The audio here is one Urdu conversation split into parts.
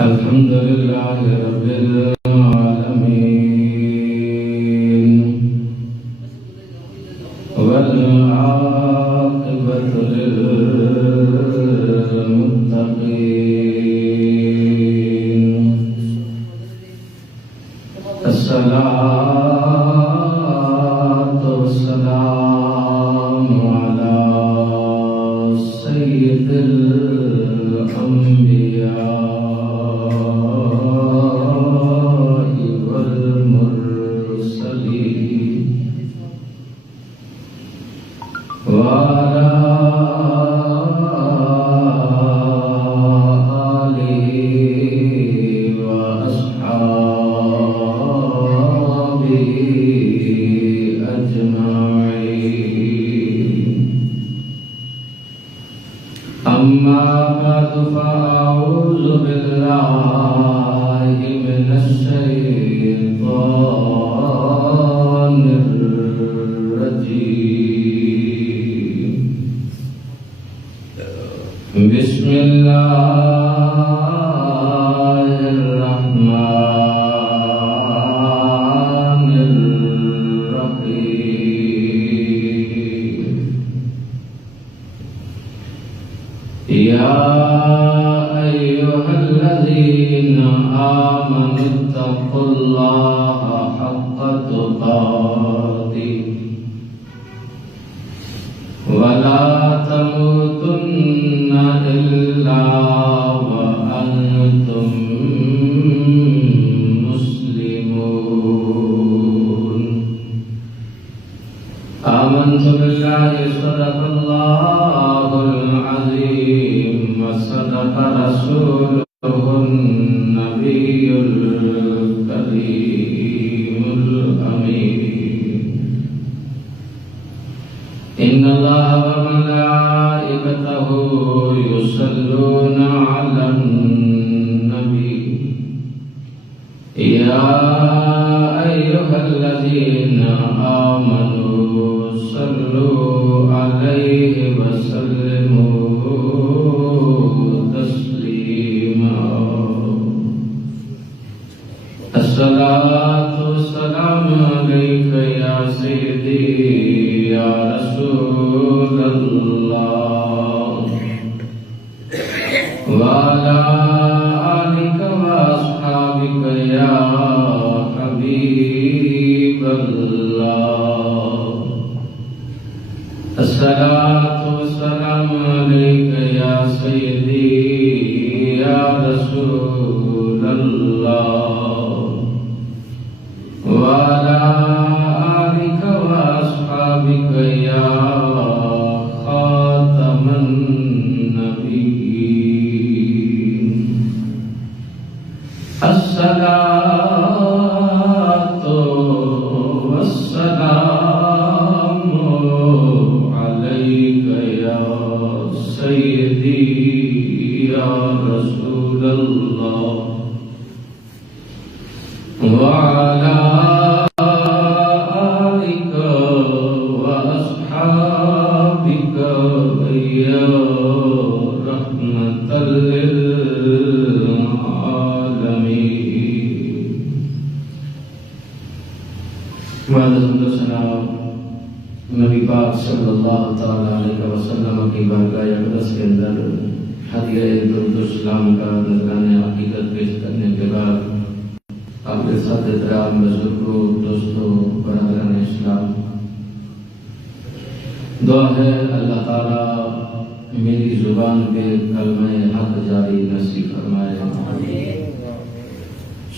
الحمد لله رب العالمين والعاقبة للمتقين الصلاة والسلام على سيد الأنبياء والمرسلين وعلى آله وأصحابه أجمعين. أما بعد فأعوذ بالله من الشيطان الرجيم. بسم الله الرحمن الرحيم. يا أيها الذين آمنوا اتقوا الله حق تقاته ولا تموتن إلا وأنتم مسلمون. آمنت بالله صدق الله العظيم وصدق رسوله النبي الكريم الأمين. إن الله وملائكته يصلون على النبي يا أيها الذين آمنوا صلوا عليه وسلموا تسليما. الصلاة والسلام عليك يا سيدي يا رسول الله وعلى آلك وأصحابك يا حبيب الله. الصلاة والسلام عليك يا سيدي يا رسول الله وعلى آلك وأصحابك يا خاتم النبيين. الصلاة والسلام عليك يا سيدي يا رسول الله وعلى آلك وأصحابك يا رحمة للعالمين. نبی پاک صلی اللہ تعالی علیہ وسلم کی بارگاہ اقدس کے اندر ہدیہ درود و سلام کا نذرانہ عقیدت پیش کرنے کے بعد آپ کے ساتھ احترام بزرگوں دوستوں برادران اسلام، دعا ہے اللہ تعالیٰ میری زبان پہ کلمہ حق جاری نصیب فرمائے.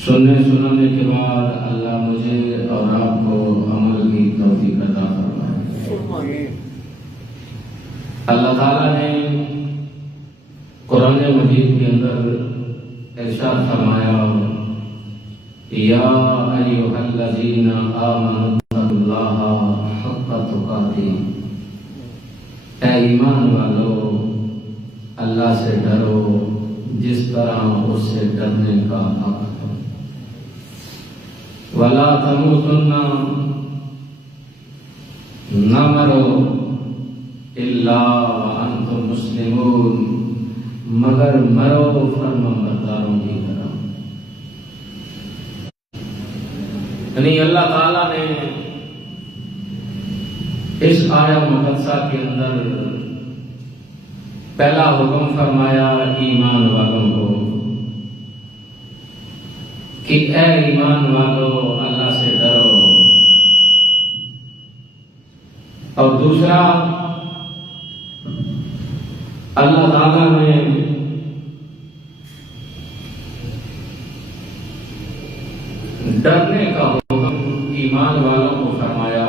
سننے سنانے کے بعد اللہ مجھے اور آپ کو عمل کی توفیق عطا فرمائے. اللہ تعالیٰ نے قرآن مجید کے اندر ارشاد فرمایا یا ایھا الذین آمنوا اتقوا اللہ حق تقاتہ. اے ایمان والو اللہ سے ڈرو جس طرح اس سے ڈرنے کا حق ہے. ولا تموتن نہ مرو الا وانتم مسلمون مگر مرو فرمانبردار برداروں کی طرح. یعنی اللہ تعالیٰ نے اس آیت مقدسہ کے اندر پہلا حکم فرمایا ایمان والوں کو کہ اے ایمان والو اللہ سے ڈرو، اور دوسرا اللہ تعالیٰ نے ڈرنے کا حکم ایمان والوں کو فرمایا.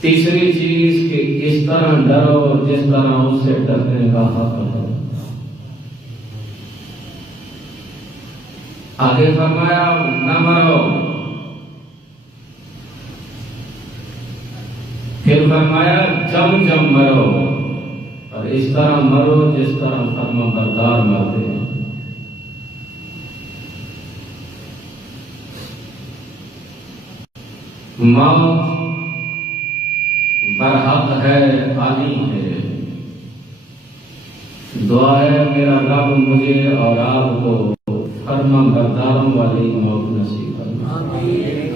تیسری چیز کہ اس طرح ڈرو جس طرح اس سے ڈرنے کا حق ہے. آگے فرمایا نہ مرو، پھر فرمایا جب مرو، اور اس طرح مرو جس طرح فرما بردار مرتے ہیں. موت برحق ہے، عالم ہے. دعا ہے میرا رب مجھے اور آپ کو فرما برداروں والی موت نصیب فرمائے.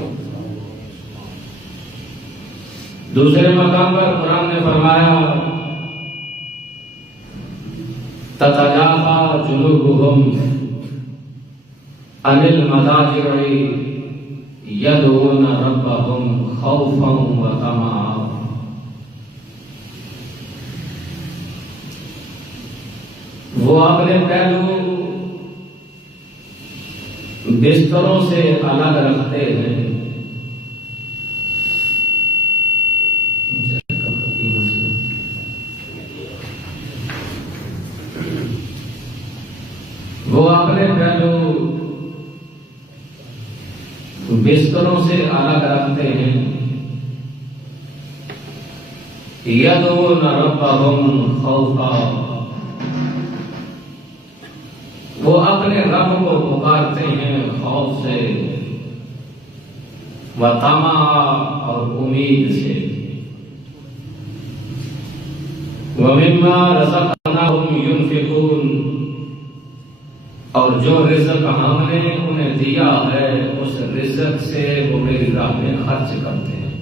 دوسرے مقام پر قرآن نے فرمایا تتجافى جنوبهم عن المضاجع يدعون ربهم خوفا وطمعا. وہ اپنے پہلو بستروں سے الگ رکھتے ہیں. وہ اپنے پہلو بستروں سے الگ رکھتے ہیں. یدعون ربهم خوفا، وہ اپنے رب کو پکارتے ہیں خوف سے، وطمعا اور امید سے. ومما رزقناهم ينفقون، اور جو رزق ہم نے انہیں دیا ہے اس رزق سے وہ میری راہ میں خرچ کرتے ہیں.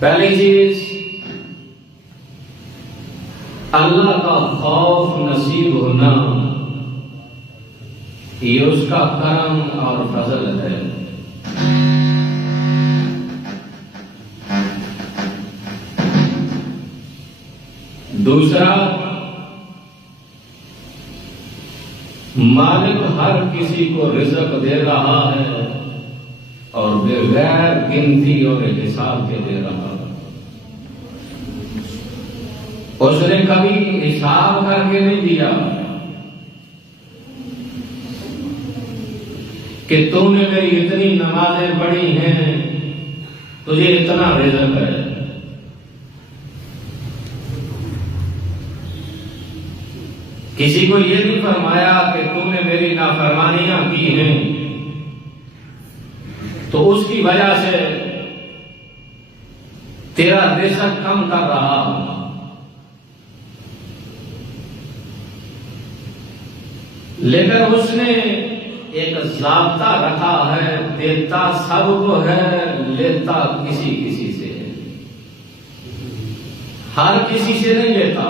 پہلی چیز اللہ کا خوف نصیب ہونا، یہ اس کا کرم اور فضل ہے. دوسرا مالک ہر کسی کو رزق دے رہا ہے اور بغیر گنتی اور حساب کے دے رہا ہے. اس نے کبھی حساب کر کے نہیں دیا کہ تم نے میری اتنی نمازیں پڑھی ہیں تجھے اتنا رزق ہے. کسی کو یہ نہیں فرمایا کہ تم نے میری نافرمانیاں کی ہیں تو اس کی وجہ سے تیرا رزق کم کر رہا ہوں. لیکن اس نے ایک ضابطہ رکھا ہے، دیتا سب کو ہے، لیتا کسی کسی سے ہے. ہر کسی سے نہیں لیتا.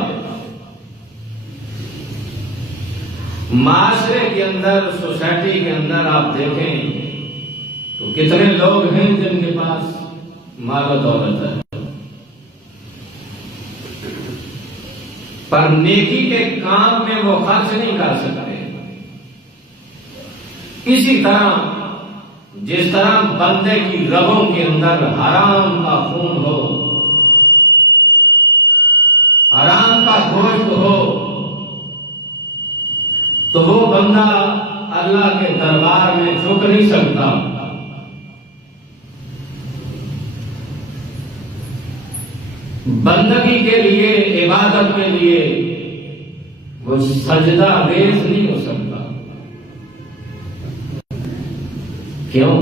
معاشرے کے اندر، سوسائٹی کے اندر آپ دیکھیں تو کتنے لوگ ہیں جن کے پاس مال و دولت ہے، پر نیکی کے کام میں وہ خرچ نہیں کر سکتے. اسی طرح جس طرح بندے کی رگوں کے اندر حرام کا خون ہو، حرام کا گوشت ہو، تو وہ بندہ اللہ کے دربار میں جھک نہیں سکتا. بندگی کے لیے، عبادت کے لیے وہ سجدہ ریز نہیں ہو سکتا. کیوں؟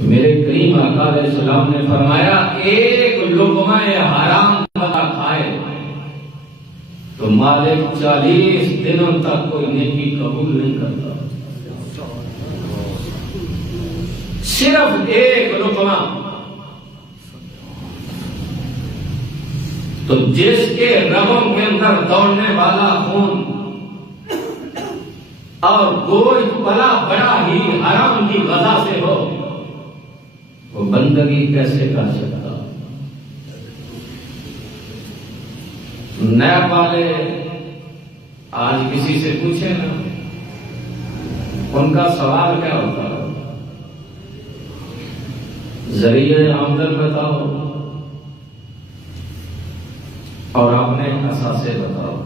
میرے کریم آقا علیہ السلام نے فرمایا ایک لقمہ حرام کا کھائے تو مالک 40 دنوں تک کوئی نیکی قبول نہیں کرتا. صرف ایک لقمہ. تو جس کے رگوں کے اندر دوڑنے والا خون اور گوشت بڑا ہی حرام کی غذا سے ہو وہ بندگی کیسے کر سکتا؟ نیب والے آج کسی سے پوچھے نا ان کا سوال کیا ہوتا ہے؟ ذریعہ آمدن بتاؤ اور اپنے اثاثے بتاؤ.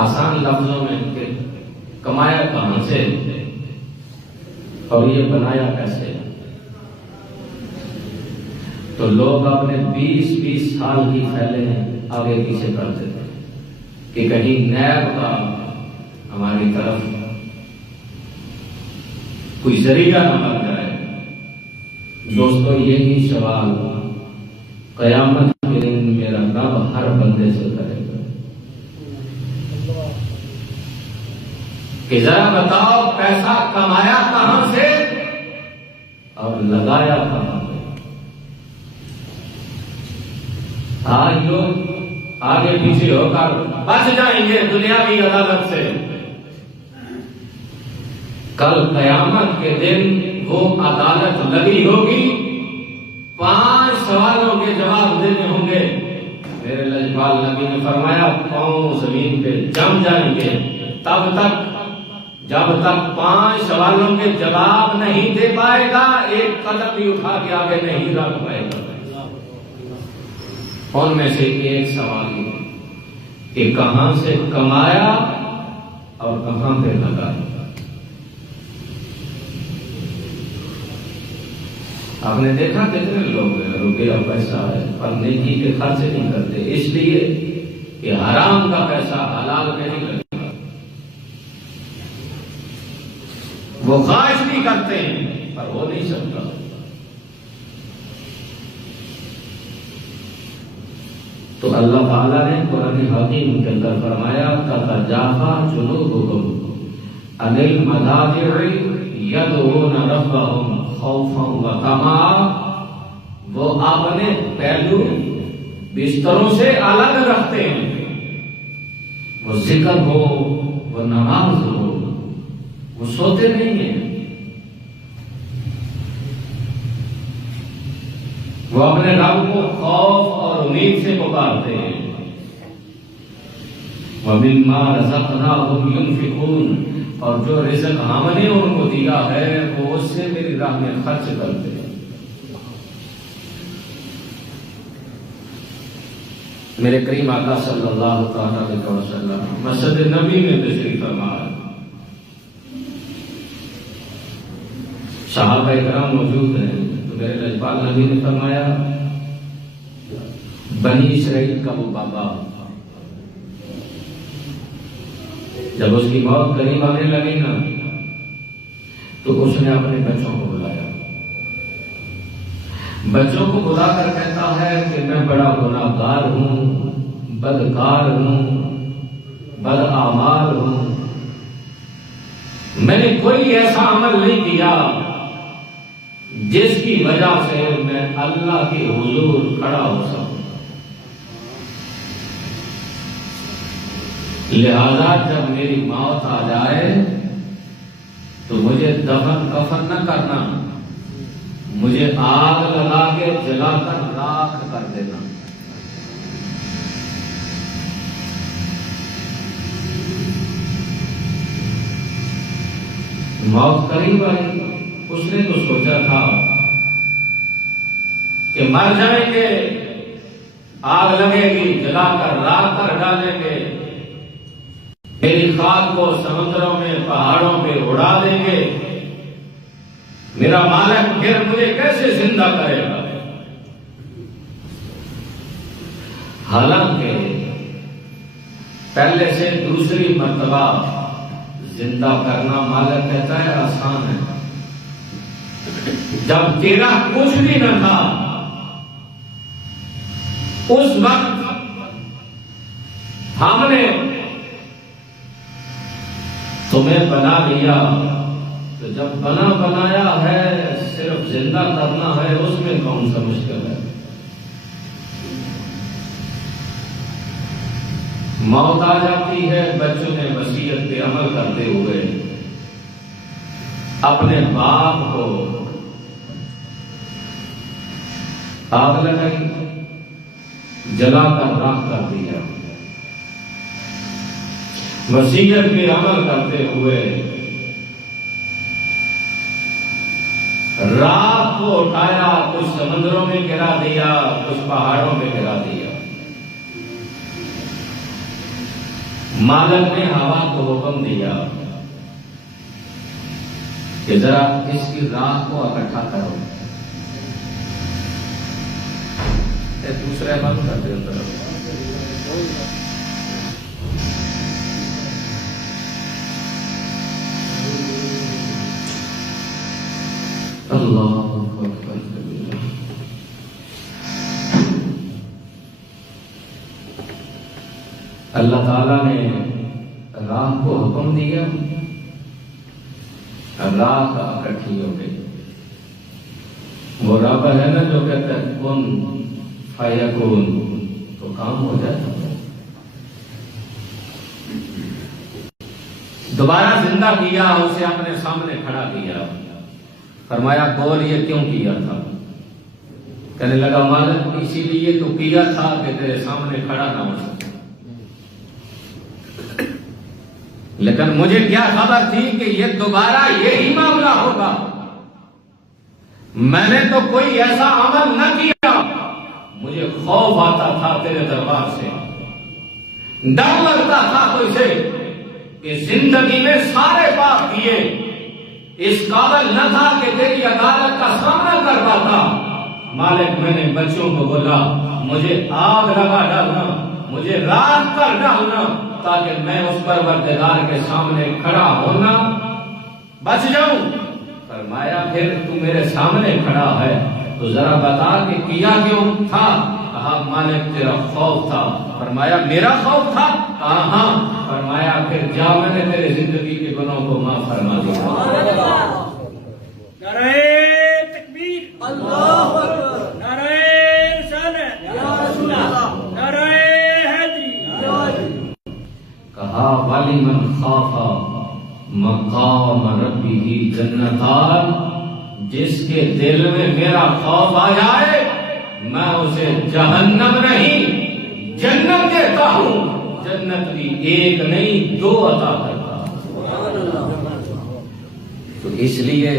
آسان لفظوں میں کہ کمایا کہاں سے اور یہ بنایا کیسے. تو لوگ اپنے 20 سال کی پھیلے آگے پیچھے کرتے تھے کہ کہیں نیب کا ہماری طرف کوئی ذریعہ نہ بن جائے. دوستو یہی سوال قیامت کے دن میرا رب ہر بندے سے کرے گا کہ ذرا بتاؤ پیسہ کمایا کہاں سے اور لگایا کہاں سے. آج لوگ آگے پیچھے ہو کر بچ جائیں گے دنیاوی عدالت سے. کل قیامت کے دن وہ عدالت لگی ہوگی 5 سوالوں کے جواب دینے ہوں گے. میرے لجپال نبی نے فرمایا پاؤں زمین پہ جم جائیں گے تب تک جب تک 5 سوالوں کے جواب نہیں دے پائے گا ایک قدم بھی اٹھا کے آگے نہیں رکھ پائے گا. ان میں سے ایک سوال ہی کہ کہاں سے کمایا اور کہاں پہ لگایا. آپ نے دیکھا کتنے لوگ روپیہ پیسہ ہے پر نیکی کے خرچ نہیں کرتے اس لیے کہ حرام کا پیسہ حلال میں نہیں لگتا. وہ خواہش بھی کرتے ہیں پر ہو نہیں سکتا. تو اللہ تعالیٰ نے قرآن حکیم کے اندر فرمایا تتجافا جنوبهم عن المضاجع يدعون ربهم خوفا وطمعا. وہ اپنے پہلو بستروں سے الگ رکھتے ہیں. وہ ذکر ہو وہ نماز ہو وہ سوتے نہیں ہیں. وہ اپنے رب کو خوف اور امید سے پکارتے ہیں. وَمِمَّا رَزَقْنَاهُمْ يُنْفِقُونَ. اور جو رزق ہم نے ان کو دیا ہے وہ اس سے میری راہ میں خرچ کرتے ہیں. میرے کریم آقا صلی اللہ تعالی علیہ وسلم مسجد نبی میں تشریف فرما ہے. صحابہ کرام موجود ہیں تو میرے لجپال نبی نے فرمایا بنی اسرائیل کا وہ بابا جب اس کی موت قریب آنے لگی نا تو اس نے اپنے بچوں کو بلایا. بچوں کو بلا کر کہتا ہے کہ میں بڑا گناہگار ہوں بدکار ہوں بد اعمال ہوں. میں نے کوئی ایسا عمل نہیں کیا جس کی وجہ سے میں اللہ کے حضور کھڑا ہو سکوں. لہذا جب میری موت آ جائے تو مجھے دفن کفن نہ کرنا, مجھے آگ لگا کے جلا کر راکھ کر دینا. موت قریب آئی. اس نے تو سوچا تھا کہ مر جائیں گے, آگ لگے گی, جلا کر راکھ کر ڈالیں گے, میری خاک کو سمندروں میں پہاڑوں پہ اڑا دیں گے, میرا مالک پھر مجھے کیسے زندہ کرے گا. حالانکہ پہلے سے دوسری مرتبہ زندہ کرنا مالک کہتا ہے آسان ہے. جب تیرا کچھ بھی نہ تھا اس وقت ہم نے تمہیں بنا لیا، تو جب بنایا ہے صرف زندہ کرنا ہے، اس میں کون سا مشکل ہے؟ موت آ جاتی ہے، بچوں نے وصیت پہ عمل کرتے ہوئے اپنے باپ کو آگ لگائی، جلا کر راکھ کر دیا۔ وصیت پہ عمل کرتے ہوئے رات کو اٹھایا، کچھ سمندروں میں گرا دیا، کچھ پہاڑوں میں گرا دیا۔ مالک نے ہوا کو حکم دیا کہ ذرا اس کی راکھ کو اکٹھا کرو، دوسرے بند کر دے اندر۔ اللہ اکبر۔ اللہ تعالیٰ نے راکھ کو حکم دیا، راکھ اکٹھی ہو گئی۔ وہ رب ہے نا جو کہتا ہے کن فیکون، تو کام ہو جاتا ہے۔ دوبارہ زندہ کیا، اسے اپنے سامنے کھڑا کیا، فرمایا بول یہ کیوں کیا تھا؟ کہنے لگا مالک اسی لیے تو کیا تھا کہ تیرے سامنے کھڑا نہ ہو سکے، لیکن مجھے کیا خبر تھی کہ یہ دوبارہ یہی معاملہ ہوگا۔ میں نے تو کوئی ایسا عمل نہ کیا، مجھے خوف آتا تھا تیرے دربار سے، ڈر لگتا تھا تجھے کہ زندگی میں سارے پاپ کیے، اس قابل نہ تھا کہ تیری عدالت کا سامنا کر پاتا۔ مالک میں نے بچوں کو بولا مجھے آگ لگا ڈالنا، مجھے رات کر ڈالنا، تاکہ میں اس پروردگار کے سامنے کھڑا ہونا بچ جاؤں۔ فرمایا پھر تو میرے سامنے کھڑا ہے تو ذرا بتا کہ کیا کیوں تھا؟ کہا مالک تیرا خوف تھا۔ فرمایا میرا خوف تھا؟ کہا ہاں۔ فرمایا پھر جا میں نے تیرے زندگی کے گناہوں کو معاف فرما دیا۔ نعرہ تکبیر، اللہ اکبر، نعرہ رسالت، یا رسول اللہ، نعرہ حیدری۔ کہا وَلِمَنْ خَافَ مَقَامَ رَبِّهِ جَنَّتَانِ، جس کے دل میں میرا خوف آ جائے میں اسے جہنم نہیں جنت دیتا ہوں۔ جنت بھی ایک نہیں دو عطا کرتا ہوں۔ تو اس لیے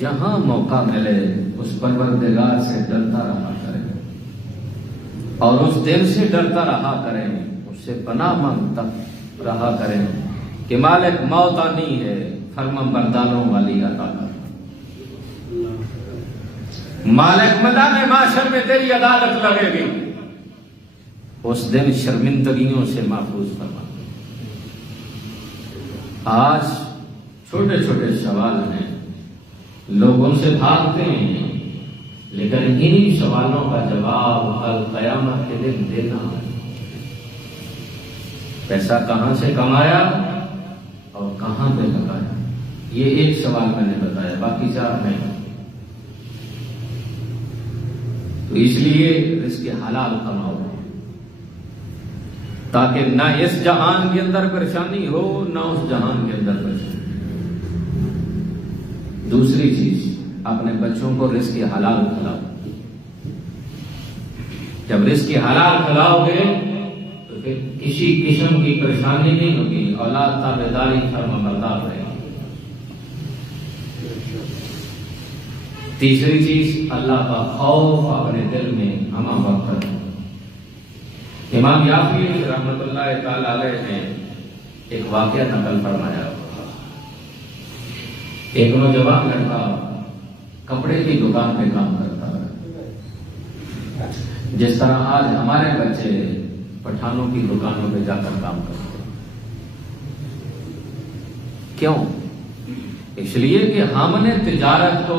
جہاں موقع ملے اس پروردگار سے ڈرتا رہا کریں، اور اس دل سے ڈرتا رہا کریں، اس سے پناہ مانگتا رہا کریں کہ مالک موت آنی ہے، فرما برداروں والی عطا کر۔ مالک میدان معاشر میں تیری عدالت لگے گی، اس دن شرمندگیوں سے محفوظ فرما۔ آج چھوٹے چھوٹے سوال ہیں، لوگ ان سے بھاگتے ہیں، لیکن انہی سوالوں کا جواب القیامت کے دن دینا ہے۔ پیسہ کہاں سے کمایا اور کہاں پہ لگایا، یہ ایک سوال میں نے بتایا، باقی چار نہیں۔ تو اس لیے رزق حلال کماؤ تاکہ نہ اس جہان کے اندر پریشانی ہو نہ اس جہان کے اندر پریشانی۔ دوسری چیز اپنے بچوں کو رزق حلال کھلاؤ۔ جب رزق حلال کھلاؤ گے تو پھر کسی قسم کی پریشانی نہیں ہوگی، اولاد تابعداری فرمانبردار رہے گی۔ تیسری چیز اللہ کا خوف اپنے دل میں ہمہ وقت ہے۔ امام یافعی رحمۃ اللہ تعالی علیہ نے ایک واقعہ نقل فرمایا۔ ایک نوجوان لڑکا کپڑے کی دکان پہ کام کرتا ہے، جس طرح آج ہمارے بچے پٹھانوں کی دکانوں پہ جا کر کام کرتے ہیں۔ کیوں؟ اس لیے کہ ہم نے تجارت کو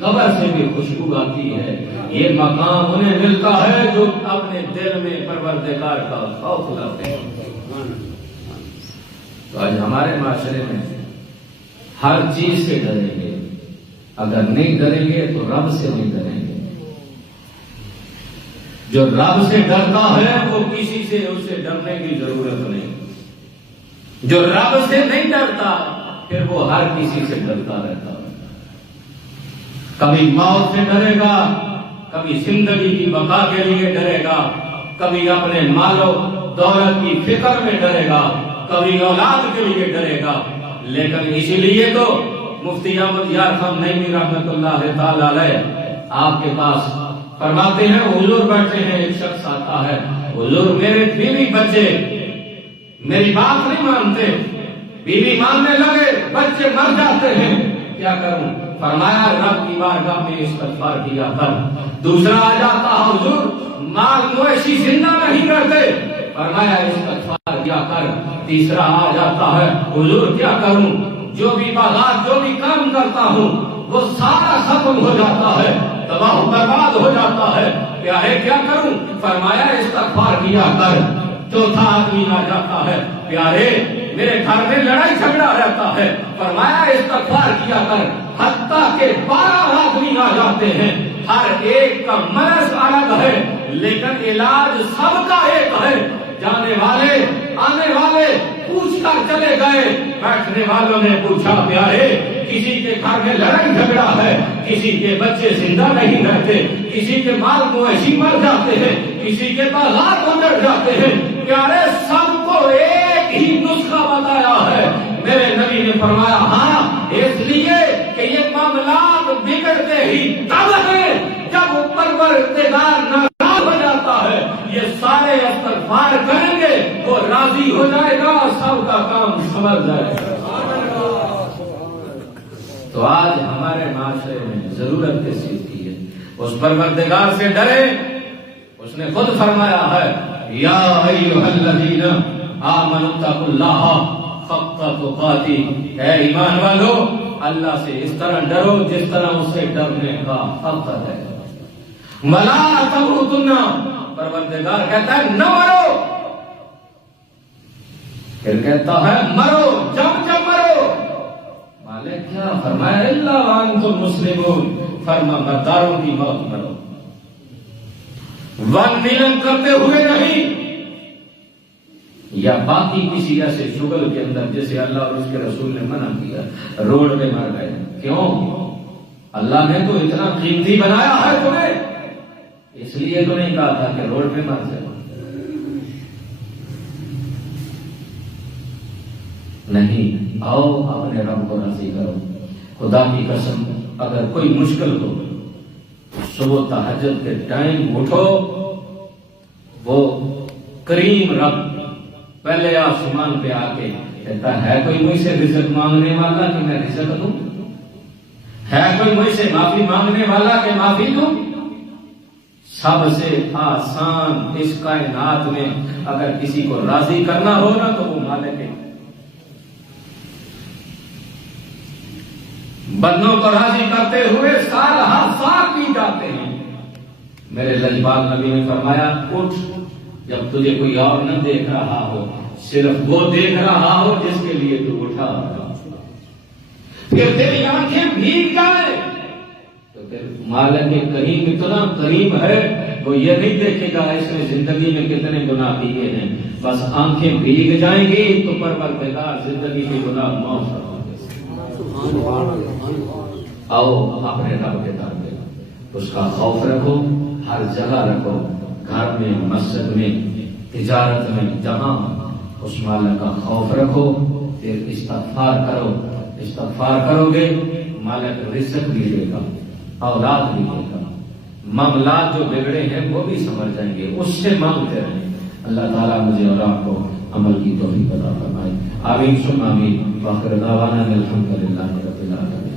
قبر سے بھی خوشبو آتی ہے. یہ مقام انہیں ملتا ہے جو اپنے دل میں پروردگار کا خوف لاتے ہیں. تو آج ہمارے معاشرے میں ہر چیز سے ڈریں گے. اگر نہیں ڈریں گے تو رب سے نہیں ڈریں گے. جو رب سے ڈرتا ہے وہ کسی سے اسے ڈرنے کی ضرورت نہیں. جو رب سے نہیں ڈرتا پھر وہ ہر کسی سے ڈرتا رہتا ہے. کبھی موت سے ڈرے گا, کبھی زندگی کی بقا کے لیے ڈرے گا, کبھی اپنے مال و دولت کی فکر میں ڈرے گا, کبھی اولاد کے لیے ڈرے گا. لیکن اسی لیے تو مفتی احمد یار خان نعیمی رحمت اللہ تعالی علیہ آپ کے پاس فرماتے ہیں, حضور بیٹھے ہیں, ایک شخص آتا ہے, حضور میرے بیوی بچے میری بات نہیں مانتے, بیوی ماننے لگے بچے مر جاتے ہیں, کیا کروں؟ فرمایا رب کی بارگاہ میں استغفار کیا کر. دوسرا آ جاتا ہے, حضور مال مویشی زندہ نہیں رہتے, فرمایا استغفار کیا کر. تیسرا آ جاتا ہے, حضور کیا کروں؟ جو بھی باغات جو بھی کام کرتا ہوں وہ سارا ختم ہو جاتا ہے, تباہ و برباد ہو جاتا ہے, پیارے کیا کروں؟ فرمایا استغفار کیا کر. چوتھا آدمی آ جاتا ہے, پیارے میرے گھر میں لڑائی جھگڑا رہتا ہے, فرمایا استغفار کیا کر. حتیٰ کہ 12 آدمی آ جاتے ہیں, ہر ایک کا مرض الگ ہے لیکن علاج سب کا ایک ہے. جانے والے آنے والے پوچھ کر چلے گئے, بیٹھنے والوں نے پوچھا, پیارے کسی کے گھر میں لڑائی جھگڑا ہے, کسی کے بچے زندہ نہیں رہتے, کسی کے مال مویشی مر جاتے ہیں, کسی کے باغات اجڑ جاتے ہیں, پیارے سب کو ایک ہی نسخہ بتایا ہے. میرے نبی نے فرمایا, ہاں اس لیے کہ یہ معاملات بگڑتے ہی تب ہیں جب پروردگار ناراض ہو جاتا ہے. یہ سارے استغفار کریں گے, وہ راضی ہو جائے گا, سب کا کام سنور جائے گا. تو آج ہمارے معاشرے میں ضرورت کس چیز کی ہے؟ اس پروردگار سے ڈرے. اس نے خود فرمایا ہے, یا ایھا الذین آمنوا اتقوا اللہ حق تقاتی, اے ایمان والو اللہ سے اس طرح ڈرو جس طرح اس سے ڈرنے کا حق ہے. ولا تموتن, پروردگار کہتا ہے نہ مرو, پھر کہتا ہے مرو جب جب مرو. مالک کیا فرمایا, الا وانتم مسلمون, فرما برداروں کی موت مرو, ون نیلم کرتے ہوئے نہیں, یا باقی کسی ایسے شغل کے اندر جسے اللہ اور اس کے رسول نے منع کیا, روڈ پہ مر گئے. کیوں؟ اللہ نے تو اتنا قیمتی بنایا ہے تمہیں, اس لیے تو نہیں کہا تھا کہ روڈ پہ مر جائے. نہیں, آؤ اپنے رب کو راضی کرو. خدا کی قسم اگر کوئی مشکل ہو, صبح تہجد کے ٹائم اٹھو, وہ کریم رب پہلے آسمان پہ آ کے کہتا ہے کوئی مجھ سے رزق مانگنے والا کہ میں رزق دوں, ہے کوئی مجھ سے معافی مانگنے والا کہ معافی دوں. سب سے آسان اس کائنات میں اگر کسی کو راضی کرنا ہو نا تو وہ مالک ہے. بندوں کو راضی کرتے ہوئے سال ہر سال پی جاتے ہیں. میرے لجپال نبی نے فرمایا, اٹھ جب تجھے کوئی اور نہ دیکھ رہا ہو, صرف وہ دیکھ رہا ہو جس کے لیے تو اٹھا, پھر تیری آنکھیں بھیگ جائیں تو پھر مالک کریم اتنا قریب ہے, وہ یہ نہیں دیکھے گا اس نے زندگی میں کتنے گناہ کیے ہیں, بس آنکھیں بھیگ جائیں گی تو پروردگار زندگی کے گناہ معاف کر. آؤ اپنے رب کے در پہ اس کا خوف رکھو, ہر جگہ رکھو, گھر میں, مسجد میں, تجارت میں, جہاں اس مالک کا خوف رکھو. پھر استغفار کرو, استغفار کرو گے مالک رزق بھی دے گا, اولاد بھی دے گا. معاملات جو بگڑے ہیں وہ بھی سمجھ جائیں گے, اس سے مانگتے رہیں. اللہ تعالیٰ مجھے اور آپ کو عمل کی توفیق عطا فرمائے. آمین ثم آمین. وآخر دعوانا الحمد للہ رب العالمین.